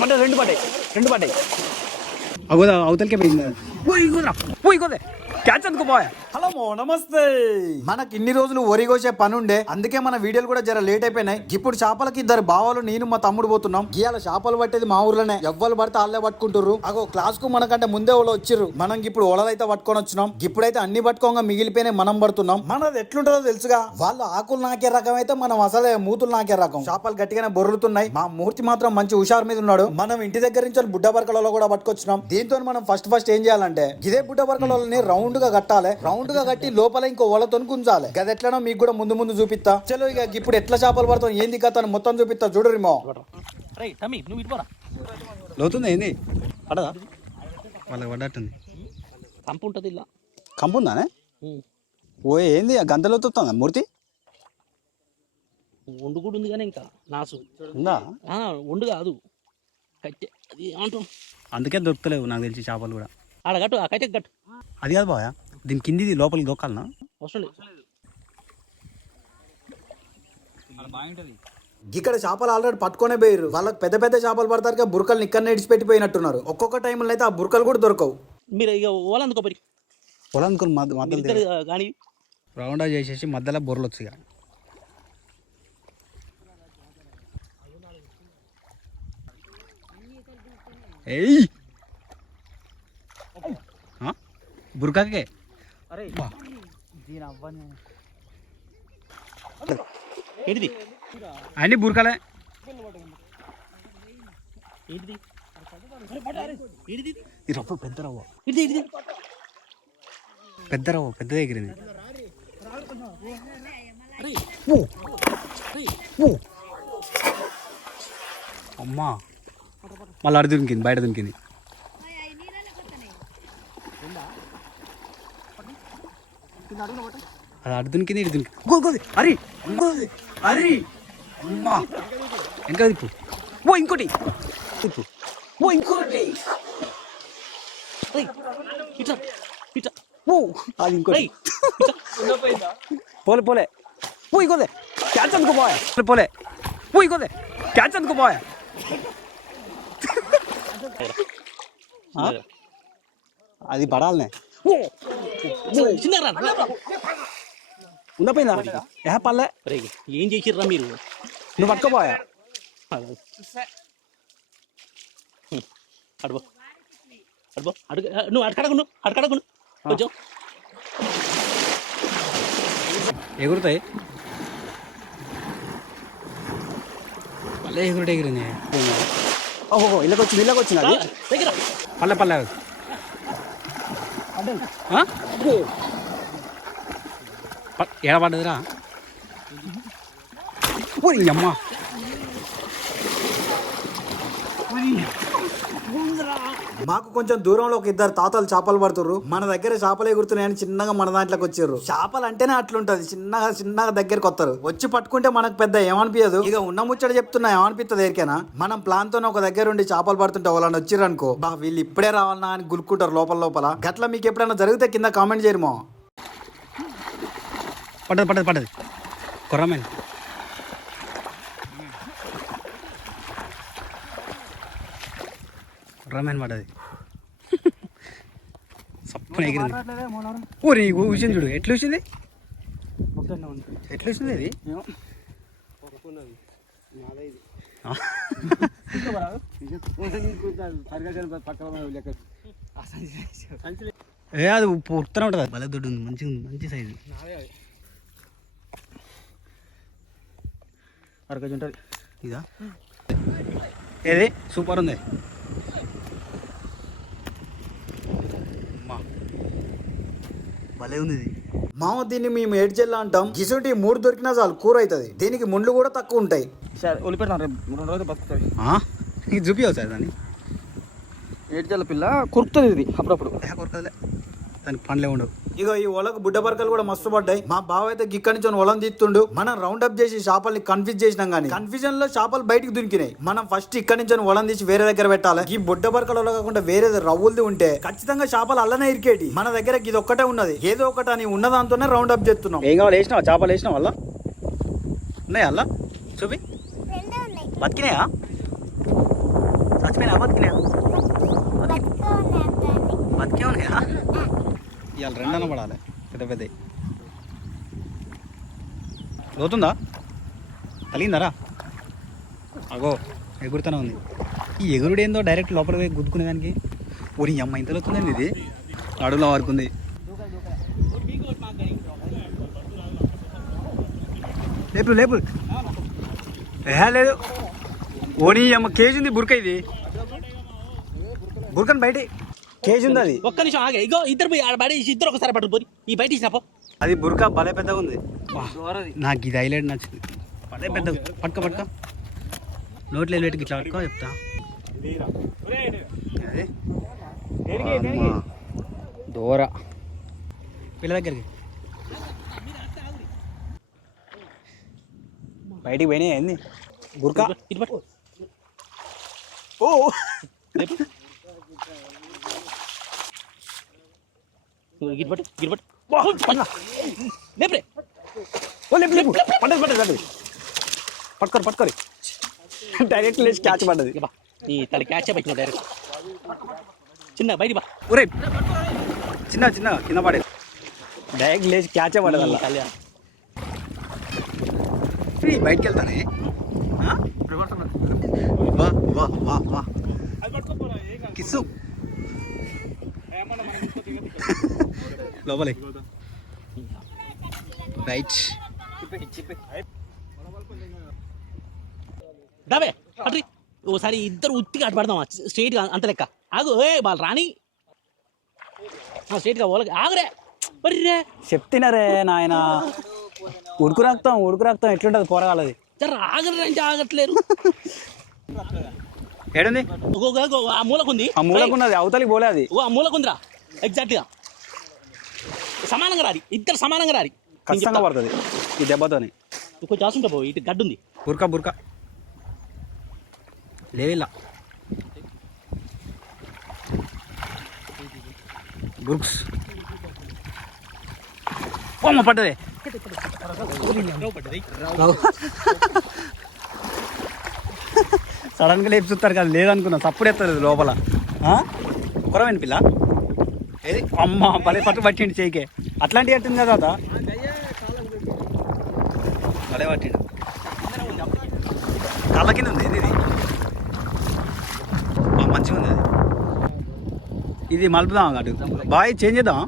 పడ్డాయి రెండు పడ్డాయి రెండు పడ్డాయి అగోదా అవతలకే పోయింది. పోయి కుదరా పోయి కుదే క్యాచ్ అందుకో పోయా. హలో మో నమస్తే. మనకి ఇన్ని రోజులు వరి కోసే పని ఉండే అందుకే మన వీడియోలు కూడా జర లేట్ అయిపోయినాయి. ఇప్పుడు చేపలకి ఇద్దరు బావలు నేను మా తమ్ముడు పోతున్నాం. ఇవాళ చేపలు పట్టేది మా ఊర్లోనే. ఎవ్వరు పడితే వాళ్ళే పట్టుకుంటారు అగో క్లాస్కు మనకంటే ముందే వాళ్ళు వచ్చిర్రు. మనం ఇప్పుడు ఓడలైతే పట్టుకొని వచ్చినాం. ఇప్పుడైతే అన్ని పట్టుకోగా మిగిలిపోయినాయి మనం పడుతున్నాం. మనది ఎట్లుంటుందో తెలుసుగా. వాళ్ళు ఆకులు నాకే రకం అయితే మనం అసలే మూతులు నాకే రకం. చేపలు గట్టిగానే బొర్రుతున్నాయి. మా మూర్తి మాత్రం మంచి హుషారు మీద ఉన్నాడు. మనం ఇంటి దగ్గర నుంచి బుడ్డ బరకలలో కూడా పట్టుకొచ్చినాం. దీంతో మనం ఫస్ట్ ఫస్ట్ ఏం చేయాలంటే ఇదే బుడ్డ బరకలని రౌండ్గా కట్టాలి. రౌండ్ గా కట్టి లోపల ఇంకో ఓలతో గుంజాలి. గది ఎట్లనో మీకు కూడా ముందు ముందు చూపిస్తా. చలో ఇక ఇప్పుడు ఎట్లా చేపలు పడతాం ఏంది కథ అని మొత్తం చూపిస్తా ఇటు పోరా. లోతుంది ఏంది? పడదా? వాళ్ళకి పడ్డట్టుంది. కంపు ఉంటుంది ఇలా. కంపుందానే ఓ ఏంది ఆ గంతలో తొత్తుందా మూర్తి? వండు కూడా ఉంది కానీ ఇంకా నాసు. ఉందా? ఆ, వండు కాదు. కట్టె అది అందుకే దొరుకుతలేవు నాకు తెలిసి చేపలు కూడా. ఆడ కట్టు ఆ కట్టె. అది కాదు బాయా దీని కిందిది లోపలికి దొక్కాలనా? అవసరం లేదు ఇక్కడ చేపలు ఆల్రెడీ పట్టుకునే పోయారు వాళ్ళకి పెద్ద పెద్ద చేపలు పడతారు బురకలు ఇక్కడ ఇడిచిపెట్టిపోయినట్టున్నారు ఒక్కొక్క టైంలో అయితే ఆ బురకలు కూడా దొరకవు. మీరు ఇక ఓలందుకో పరి మధ్య ఇద్దరు కానీ రౌండ్ చేసేసి మధ్యలో బొర్రలు వచ్చి ఏయ్? బురకాకే? అరే. దీని అవ్వని. ఏంటిది? అన్ని బురకాలే. ఏంటిది? ఈ రవ్వ పెద్ద రవ్వ. ఇది ఇది పెద్ద రవ్వ పెద్ద ఓ అమ్మా. మళ్ళీ అడి దొరికింది బయట దొరికింది. అది అడి దొరికింది ఇటు దొరికింది గో గోది అరి గోది అరి అమ్మా ఇంకా తిప్పు ఓ ఇంకోటి తిప్పు ఓ ఇంకోటి రేయ్, ఇట్లా ఇట్లా ఓ అది ఇంకోటి రేయ్, ఇట్లా పోలే పోలే పోయి కోదే క్యాచ్ అందుకో పోయా పోలే పోయి కోదే క్యాచ్ అందుకో పోయా అది పడాలనే ఓ ఓ, చిన్నగా రా, రా. ఉండపోయిందా? ఏ పల్లె? రేయ్, ఏం చేసిర్రా మీరు? నువ్వు పట్టుకోపోయా అడుగు అడుగు అడుగు నువ్వు అడకడకు అడకడకు కొంచెం ఎగురుతాయి. పల్లె ఎగురుడు ఎగిరింది. ఓహో ఇళ్ళకి వచ్చింది ఇళ్ళకి వచ్చింది అది దగ్గర. పల్లె పల్లె. పడ్డదిరా ఓరి అమ్మ. మాకు కొంచెం దూరంలో ఒక ఇద్దరు తాతలు చేపలు పడుతుర్రు. మన దగ్గర చేపలు ఎగురుతున్నాయని చిన్నగా మన దాంట్లోకి వచ్చారు చేపలు అంటేనే అట్లుంటది. చిన్నగా చిన్నగా దగ్గరకు వస్తారు వచ్చి పట్టుకుంటే మనకు పెద్ద ఏమనిపించదు ఇక ఉన్న ముచ్చట చెప్తున్నా ఏమనిపిస్తుంది ఎరికైనా మనం ప్లాన్తో ఒక దగ్గర ఉండి చేపలు పడుతుంటే వాళ్ళని వచ్చిర్రు అనుకో బా వీళ్ళు ఇప్పుడే రావాలన్నా అని గులుక్కుంటారు లోపల లోపల. గట్ల మీకు ఎప్పుడైనా జరిగితే కింద కామెంట్ చేయరుమో. పడదు పడదు పడదు కొర్రమేన్ కొర్రమేన్ పడ్డది సప్పున ఎగిరింది. ఊరి ఊసింది చూడు. ఎట్లా వచ్చింది ఎట్లా వచ్చింది ఇది? ఏ అది పుడుతూనే ఉంటుంది భలే దొడ్డు ఉంది మంచిగా ఉంది. మంచి సైజు. అరగజు ఉంటుంది. ఇదా? ఏది? సూపర్ ఉంది. భలే ఉంది ఇది. మామ దీన్ని మేము ఏడ్చెల్లా అంటాం? గిసుటి మూడు దొరికినా చాలు కూర అవుతుంది దీనికి ముండ్లు కూడా తక్కువ ఉంటాయి. సరే రేపు. రెండు రోజులు చూపించవు సార్ దాన్ని. ఏడ్చాల పిల్ల? కొరుకుతుంది ఇది అప్పుడప్పుడు. ఏ కొరకదులే దానికి పండ్లే ఉండవు. ఇగో ఈ ఒలకు బుడ్డ బరకలు కూడా మస్తు పడ్డాయి. మా బావ అయితే గిక్కడి నుంచి ఒలం తీస్తుండు. మనం రౌండ్ అప్ చేసి చేపల్ని కన్ఫ్యూజ్ చేసినాం కానీ కన్ఫ్యూజన్లో చేపలు బయటికి దునికినాయి. మనం ఫస్ట్ ఇక్కడి నుంచి ఒలం తీసి వేరే దగ్గర పెట్టాలి? ఈ బుడ్డ బరకలలో కాకుండా వేరే రవ్వులది ఉంటే ఖచ్చితంగా చేపలు అల్లనే ఇరికేటి. మన దగ్గర ఇది ఒక్కటే ఉన్నది. ఏదో ఒకటి అని ఉన్న దాంతోనే రౌండ్ అప్ చేస్తున్నాం. ఏం కావాలి? వేసినావా? చేపలు వేసినావు వల్ల ఉన్నాయా అల్ల? చూపి. బతికినాయా? చచ్చిపోయినా బతికినా బతికే ఉన్నాయా ఇవాళ రెండన పడాలి పెద్ద పెద్ద. లోతుందా? తలిగిందరా? అగో ఎగురుతూనే ఉంది. ఈ ఎగురుడు ఏందో డైరెక్ట్ లోపల పోయి గుద్దుకునే దానికి? ఓరి అమ్మ ఇంత లోతుందండి ఇది? అడుగులో వారుకుంది లేపు లేపు. ఏ లేదు. ఓని అమ్మ కేజీ ఉంది బురక ఇది. బురకని బయట కేజీ ఉంది అది ఒక్క నిమిషం ఆగే. ఇగో ఇద్దరు పోయి ఆడ బడి ఇద్దరు ఒకసారి పట్టు పోయి ఈ బయట ఇచ్చినపో అది బురక భలే పెద్దగా ఉంది నాకు ఇది హైలైట్ నచ్చింది. భలే పెద్దగా. పట్టుక పట్టుక. నోట్లో వెళ్ళి ఇట్లా పట్టుకో చెప్తా. దూర. పిల్ల దగ్గరికి. బయటికి పోయినాయి ఏంది? బురక? ఇటు పట్టు. ఓ. వా, పట్టు. లేపురే. ఓ లేపు లేపు. పట్టదు పట్టదు పట్టదు పట్టుకోరు పట్టుకోరు. డైరెక్ట్ లేచి క్యాచ్ పడ్డది. ఈ తల క్యాచ్ పెట్టిన డైరెక్ట్ చిన్న బయట బా. ఒరే చిన్న చిన్న కింద పడేది డైరెక్ట్ లేచి క్యాచ్ పడ్డది అలా తల్లి. ఫ్రీ బయటికి వెళ్తానే? వా వా వా వా కిస్సు. లోపలే. రైట్ దాబే అట్రి. ఓసారి ఇద్దరు ఉత్తిగా అటు పడదాం స్ట్రైట్గా అంత లెక్క. ఆగు ఏ వాళ్ళు రాని స్ట్రైట్గా వాళ్ళకి ఆగురే. ఒర్రే. చెప్తున్నారే నాయన. ఉడుకు రక్తం ఉడుకు రక్తం ఎట్లుంటుంది పోరగాలది జర ఆగరు అంటే ఆగట్లేరు. ఏడుంది ఆ మూలకుంది ఆ మూలకున్నది అవతలికి పోలే అది ఓ ఆ మూలకుందిరా ఎగ్జాక్ట్గా సమానంగా రారి ఇద్దరు సమానంగా రారి ఖచ్చితంగా. పడుతుంది ఈ దెబ్బతోని కొంచెం ఆసుంటా పో ఇటు గడ్డు ఉంది బురక బురక లేవిలా బుర్క్స్ ఓమ్మ పడ్డదే సడన్గా లేపి చూస్తారు కదా లేదనుకున్నా సప్పుడు ఎత్తలేదు లోపల. కొరమైన పిల్ల? ఏది? అమ్మ భలే పట్టు పట్టిండు చేయికే. అట్లాంటివి పట్టింది కదా తాత? భలే పట్టిండు. కాళ్ళ కింద ఉంది ఇది? మంచిగా ఉంది అది. ఇది మలుపుదాం అటు? బాయ్ చేంజ్ చేద్దాం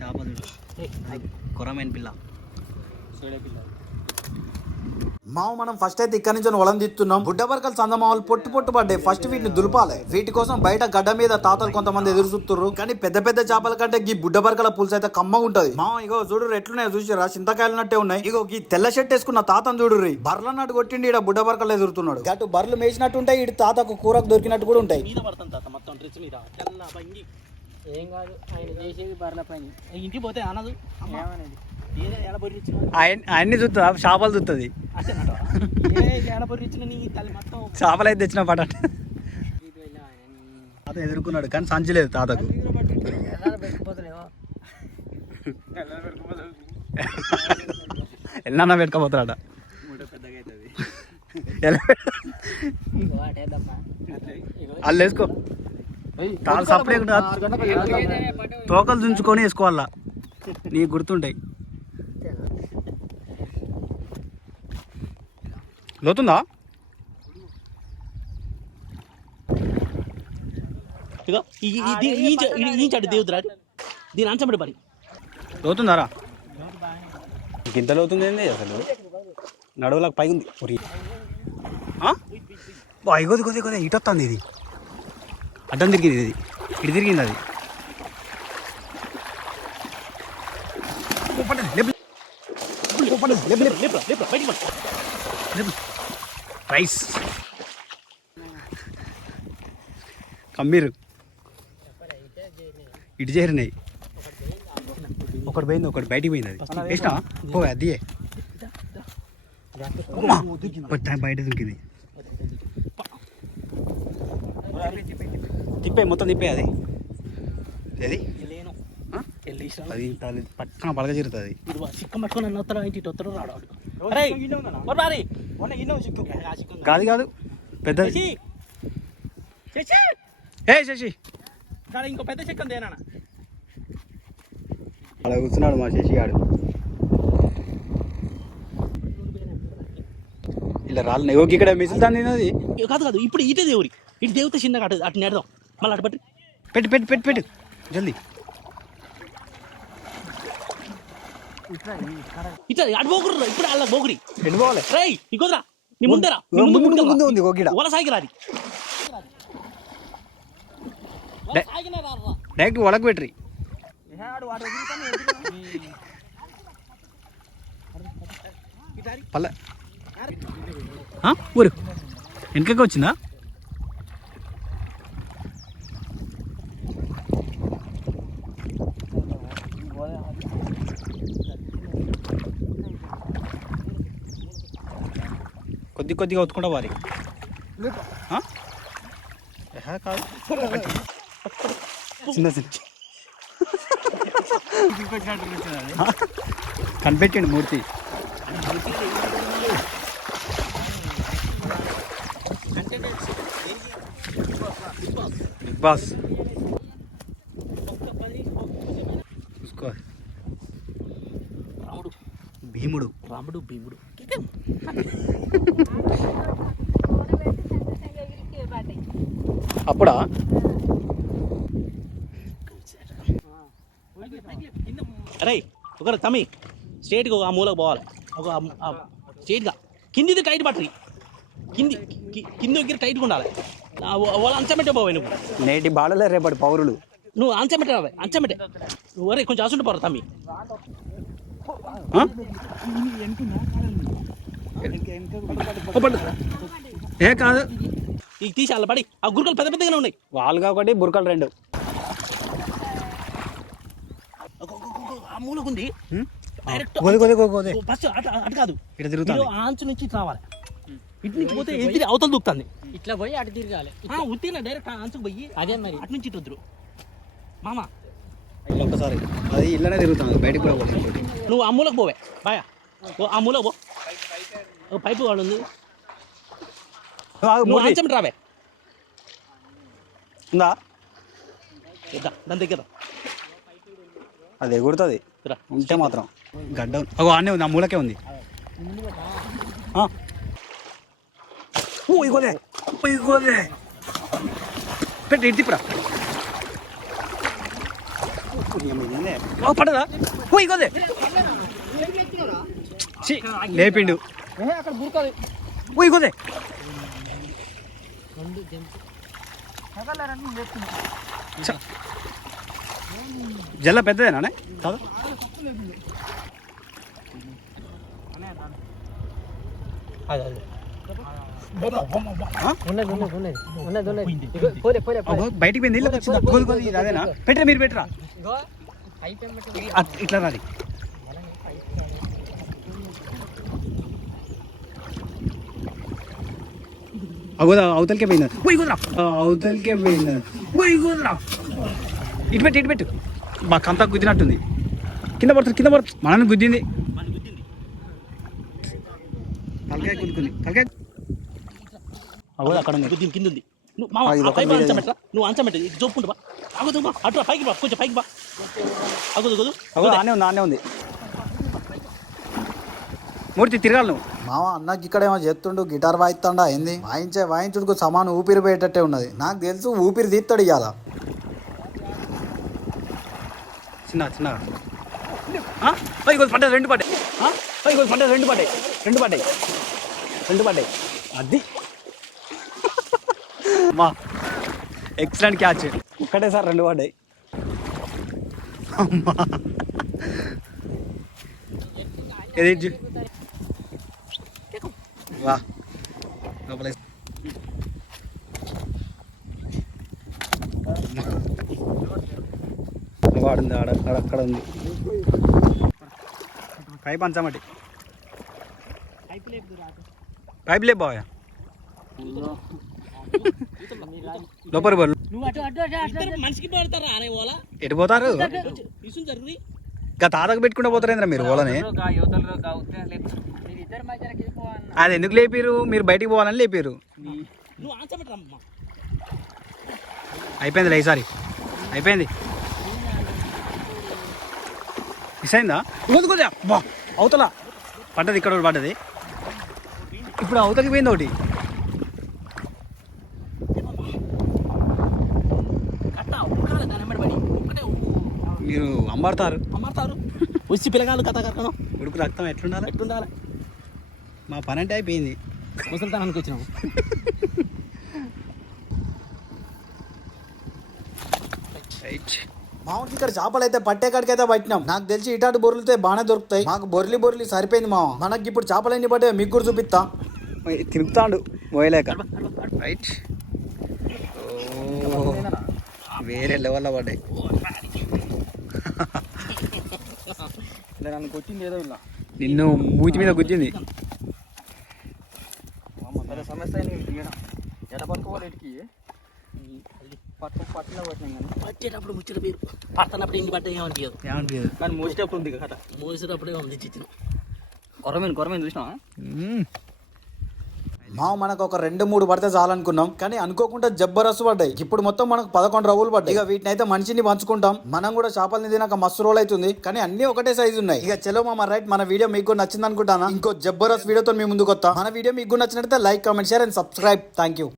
చేప కొరమైన పిల్ల. మావ మనం ఫస్ట్ అయితే ఇక్కడ నుంచి వలం తీస్తున్నాం బుడ్డబర్కలు చందమామలు పొట్టు పొట్టు పడ్డాయి. ఫస్ట్ వీటిని దులపాలి. వీటి కోసం బయట గడ్డ మీద తాతలు కొంతమంది ఎదురు చూస్తున్నారు కానీ పెద్ద పెద్ద చేపల కంటే ఈ బుడ్డబర్కల పులుసు అయితే కమ్మగా ఉంటది. మావ ఇగో చూడు ఎట్లున్నాయి చూసిరా చింతకాయలు నట్టే ఉన్నాయి. ఇగో ఈ తెల్ల షర్ట్ వేసుకున్న తాతను చూడు రీ బర్ల నాటు కొట్టిండి ఇక్కడ బుడ్డబర్కలు ఎదురుతున్నాడు. అటు బర్రెలు మేసినట్టు ఉంటాయి ఇటు తాతకు కూరకు దొరికినట్టు కూడా ఉంటాయి. ఏం కాదు ఆయన చేసేది బర్ల పని. ఇంటికి పోతే అనదు. ఆయన్ని చూస్తుందా చేపలు చూస్తుంది చేపలు అయితే తెచ్చిన పట. తాత ఎదుర్కొన్నాడు కానీ సంచి లేదు తాతకు. ఎల్లన్నా పెట్టుకోపోతాడట ఎలా వాళ్ళు వేసుకో. తాళ్ళు సపరేట్ తోకలు దించుకొని వేసుకోవాలా. నీకు గుర్తుంటాయి. లోతుందా? ఈ దేవుతురా దీని అంచబడి పడి. లోతుందారా? గింత లోతుంది ఏంది అసలు? నడువులకు పైకి ఉంది. ఒరి. ఇగోది కొద్ది కొద్ది ఇటు వస్తుంది ఇది. అడ్డం తిరిగింది ఇది. ఇటు తిరిగింది అది. లేపు. లేపు, లేపు. బయటికి పడు. లేపు. రైస్ కమ్మీరు ఇటు చేరినాయి ఒకటి పోయింది ఒకటి బయటికి పోయింది అది. వేసినా? ఓ అది బయట దుంకింది తిప్పే మొత్తం తిప్పే అది. అది అది పక్కన చిరుతుంది. ఇది సిక్కం పట్టుకొని నన్ను వస్తాడు ఇంటి ఇటు వస్తాడు రాడు. కాదు కాదు. శశి ఏ శశి ఇంకో పెద్ద చెక్క అలా కూర్చున్నాడు మా శశి గాడు ఇలా రాళ్ళు నెగోకి ఇక్కడ మిసులుతాంది అది కాదు కాదు ఇప్పుడు ఇటే దేవుడి ఇటు దేవుతే చిన్నగా అటు అటు నేడదాం మళ్ళీ అటు పట్టి పెట్టు పెట్టు పెట్టు పెట్టు జల్దీ ఇట్లా అటు పోకురు ఇప్పుడు అలా పోకురి. ఎటు పోవాలి? రై ఇంకోదరా నీ ముందరా ముందు ముందు ముందు ఉంది ఒక గిడ ఓల సాగి రాది డైరెక్ట్ వడకు పెట్టి పల్ల ఆ? ఊరు. వెనకకి వచ్చిందా? కొద్ది కొద్దిగా ఒత్తుకుంటా వారి కాదు. చిన్న చిన్న కనిపెట్టండి మూర్తి. Big boss. చూసుకో. రాముడు. భీముడు. రాముడు భీముడు. అప్పుడా? అరే ఒకరు తమ్మి స్ట్రేట్గా ఒక ఆ మూలకు పోవాలి. ఒక స్ట్రేట్గా కిందిది టైట్ పట్టరి కింది కింది దగ్గర టైట్గా ఉండాలి. వాళ్ళ అంచమెట్టే పోవాలి నువ్వు. నేటి బాడలే రేపటి పౌరులు. నువ్వు అంచమెట్టే రావాలి అంచమెట్టే నువ్వు ఒరే కొంచెం అసుంటు పోరా తమ్మి. పట్టు. ఏ కాదు. ఈ తీసి అల్ల పడి. ఆ గురుకలు పెద్ద పెద్దగానే ఉన్నాయి. వాళ్ళుగా ఒకటి బురకలు రెండు. ఒక- ఒక- ఒక- ఆ మూలకు ఉంది. హ్మ్? డైరెక్ట్ ఫస్ట్ అటు అటు కాదు. ఇటు తిరుగుతాను మీరు ఆ అంచు నుంచి ఇటు రావాలి. ఇటు నుంచి పోతే ఎదిరి అవతల దూకుతుంది. ఇట్లా పోయి అటు తిరగాలి. ఉత్తిన డైరెక్ట్ పోయి అదే మరి. అటు నుంచి ఇటు వద్దురు. మామ. ఒక్కసారి. అది ఇల్లనే తిరుగుతుంది. బయటికి కూడా పోతుంది నువ్వు ఆ మూలకు పోవే. బాయా. ఓ ఆ మూలకు పో. ఓ పైపు వాడు ఉంది నువ్వు అంచం రావే. ఉందా? ఇద్దా దాని దగ్గర అది ఎగురుతుంది. రా. ఉంటే మాత్రం. గడ్డ అగో ఆనే ఉంది ఆ మూలకే ఉంది. ఆ. ఓ ఇగోలే. ఓ ఇగోలే. పెట్టి ఇటు తిప్పురా. ఓ పడదా? పోయి ఇగోలే లేపిండు. అక్కడ బురకాలి జల్ల పెద్దదేనా కాదు? అదే అదే. బయటికి పోయింది. ఇల్లు వచ్చిందా కొద్ది కొద్ది అదేనా పెట్టరా మీరు పెట్టరా? ఇట్లా రాది. అగోదా అవతలకే పోయిందా పోయి కుదరా అవతలకే పోయిందా పోయి కుదరా ఇటు పెట్టు ఇటు పెట్టు. మా కంత గుద్దినట్టుంది. కింద పడుతుంది కింద పడుతుంది. మనల్ని గుద్దింది. అగోదా అక్కడ ఉంది. దీని కింద ఉంది. నువ్వు మామ ఆ, పైపు నువ్వు ఇది బా. బా. అటు పైకి బా కొంచెం పైకి బా అగదు అగదు అగో ఆనే ఉంది ఆనే ఉంది. మూర్తి తిరగాలి నువ్వు. మామ అన్నకి ఇక్కడ ఏమో చేస్తుండు గిటార్ వాయిస్తాడా ఏంది? వాయించే వాయించుడుకు సమానం ఊపిరి పోయేటట్టే ఉన్నది. నాకు తెలుసు ఊపిరి తీస్తాడు ఇవాళ చిన్న చిన్న పడ్డాయి రెండు పడ్డాయి. పైకి పడ్డాయి రెండు పడ్డాయి. రెండు పడ్డాయి. రెండు పడ్డాయి. అది? మా ఎక్సలెంట్ క్యాచ్. ఒక్కటే సార్ రెండు పడ్డాయి. అమ్మా. చూ. వా లోపల. వాడుంది ఆడ అక్కడ ఉంది. పైప్ అంచమటి పైప్ లే బాయ్ లోపలి బోల్ నువ్వు అటు అటు అటు అటు ఇద్దరు మనిషికి పడతారా అనే ఓల? ఎటు పోతారు? ఇంకా తాతకు పెట్టుకుంటూ పోతారేంద్ర మీరు ఓలని? అది ఎందుకు లేపారు? మీరు బయటికి పోవాలని లేపారు. అంచం పెట్టరా అమ్మ అయిపోయింది ఈసారి. అయిపోయింది. మిస్ అయిందా? కొద్దిగా. బా అవతల. పడ్డది ఇక్కడ ఒకటి పడ్డది. ఇప్పుడు అవతలకి పోయింది ఒకటి కట్ట ఉరకాలి దాని వెంబడి పడి ఒకటే మీరు అమ్మాడతారు అమ్మారుతారు. వచ్చి పిల్లగాళ్ళు కథ కట్టను ఉడుకు రక్తం ఎట్లుండాలి? ఎట్టుండాలి మా పని అంటే అయిపోయింది. ముసలితనానికి వచ్చినాము రైట్ మామూలుగా ఇక్కడ చేపలు అయితే పట్టే కాడికైతే పట్టినాం. నాకు తెలిసి ఇటాటి బొర్రెలతో బాగానే దొరుకుతాయి. మాకు బొర్లి బొర్లి సరిపోయింది మామ మనకి ఇప్పుడు చేపలు ఎన్ని పట్టే మీకు కూడా చూపిస్తా. తిరుగుతాడు పోయలేక. రైట్ వేరే లెవెల్లో పడ్డాయి. ఇలా నన్ను కొట్టింది ఏదో ఇలా. నిన్ను మూతి మీద పెద్ద సమస్య. ఎడ పట్టుకోవాలి ఇటుకి? పట్టు పట్టులో పట్టినాం కానీ. పట్టేటప్పుడు ముచ్చట పేరు. పడుతున్నప్పుడు ఇంటి పట్ట ఏమనిపించదు ఏమనిపించదు కానీ మోసేటప్పుడు ఉంది కథ మోసేటప్పుడే ఉంది చిచ్చిన కొరమైన కొరమైన చూసినా మామ మనకు ఒక రెండు మూడు పడితే చాలనుకున్నాం. కానీ అనుకోకుండా జబ్బరస్సు పడ్డాయి. ఇప్పుడు మొత్తం మనకు పదకొండు రవ్వులు పడ్డాయి. ఇక వీటిని అయితే మనిషిని పంచుకుంటాం. మనం కూడా చేపలని తినాక మస్తు రోల్ అవుతుంది. కానీ అన్ని ఒకటే సైజు ఉన్నాయి. ఇక చలో మామ రైట్ మన వీడియో మీకు నచ్చింది అనుకుంటానా ఇంకో జబ్బరస్ వీడియోతో మీ ముందుకు వస్తా మన వీడియో మీకు నచ్చినట్టు నచ్చినట్లయితే like comment share and subscribe thank you